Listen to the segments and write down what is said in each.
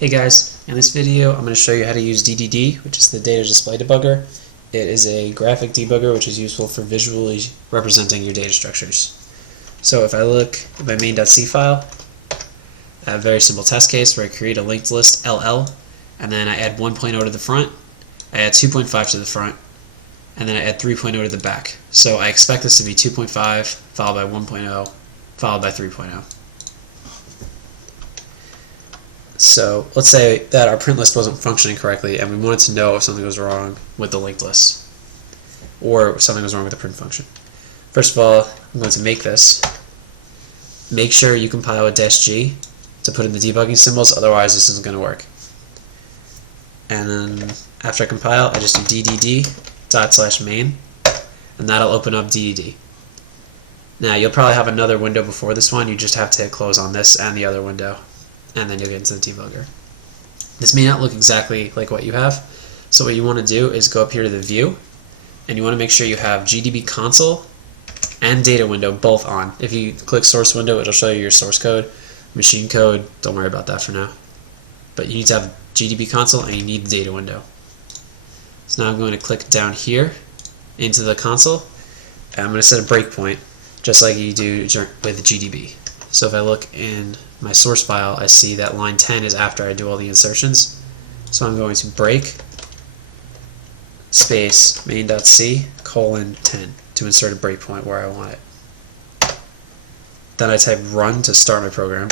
Hey guys, in this video I'm going to show you how to use DDD, which is the Data Display Debugger. It is a graphic debugger which is useful for visually representing your data structures. So if I look at my main.c file, I have a very simple test case where I create a linked list LL, and then I add 1.0 to the front, I add 2.5 to the front, and then I add 3.0 to the back. So I expect this to be 2.5 followed by 1.0 followed by 3.0. So let's say that our print list wasn't functioning correctly and we wanted to know if something was wrong with the linked list or something was wrong with the print function. First of all, I'm going to make this. Make sure you compile with -G to put in the debugging symbols, otherwise this isn't going to work. And then after I compile, I just do ddd./main, and that'll open up DDD. Now you'll probably have another window before this one, you just have to hit close on this and the other window, and then you'll get into the debugger. This may not look exactly like what you have, so what you want to do is go up here to the view, and you want to make sure you have GDB console and data window both on. If you click source window, it'll show you your source code. Machine code, don't worry about that for now. But you need to have GDB console and you need the data window. So now I'm going to click down here into the console, and I'm going to set a breakpoint just like you do with GDB. So if I look in my source file, I see that line 10 is after I do all the insertions. So I'm going to break space main.c :10 to insert a breakpoint where I want it. Then I type run to start my program,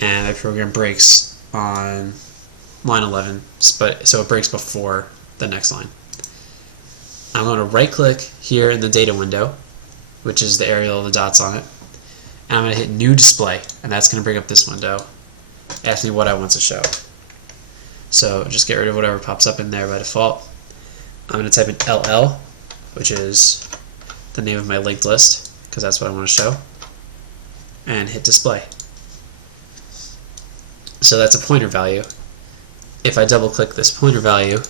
and my program breaks on line 11, so it breaks before the next line. I'm going to right click here in the data window, which is the area of the dots on it, and I'm going to hit new display, and that's going to bring up this window, ask me what I want to show. So just get rid of whatever pops up in there by default. I'm going to type in LL, which is the name of my linked list, because that's what I want to show, and hit display. So that's a pointer value. If I double click this pointer value,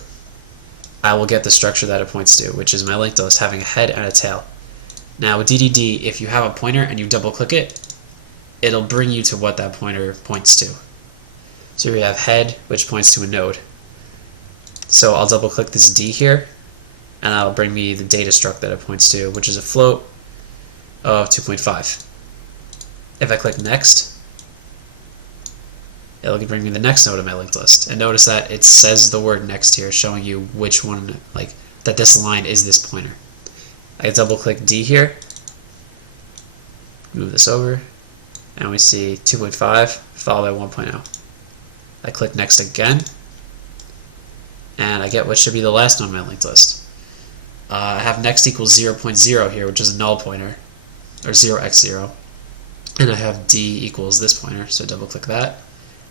I will get the structure that it points to, which is my linked list having a head and a tail. Now with DDD, if you have a pointer and you double click it, it'll bring you to what that pointer points to. So we have head, which points to a node. So I'll double click this D here, and that'll bring me the data struct that it points to, which is a float of 2.5. If I click next, it'll bring me the next node of my linked list. And notice that it says the word next here, showing you which one, like that this line is this pointer. I double click D here, move this over, and we see 2.5 followed by 1.0. I click next again, and I get what should be the last node of my linked list. I have next equals 0.0 here, which is a null pointer, or 0x0, and I have D equals this pointer, so double click that,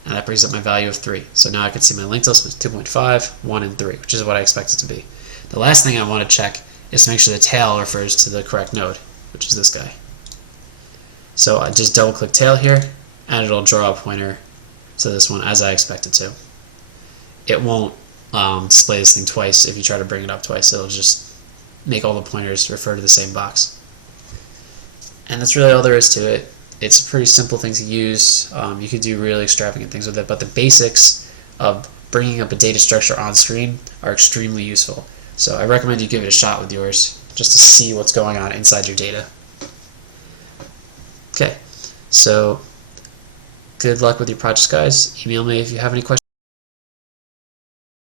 and that brings up my value of 3. So now I can see my linked list with 2.5, 1, and 3, which is what I expect it to be. The last thing I want to check is to make sure the tail refers to the correct node, which is this guy. So I just double click tail here, and it'll draw a pointer to this one as I expect it to. It won't display this thing twice if you try to bring it up twice. It'll just make all the pointers refer to the same box. And that's really all there is to it. It's a pretty simple thing to use. You could do really extravagant things with it, but the basics of bringing up a data structure on screen are extremely useful. So I recommend you give it a shot with yours, just to see what's going on inside your data. Okay, so good luck with your projects, guys. Email me if you have any questions.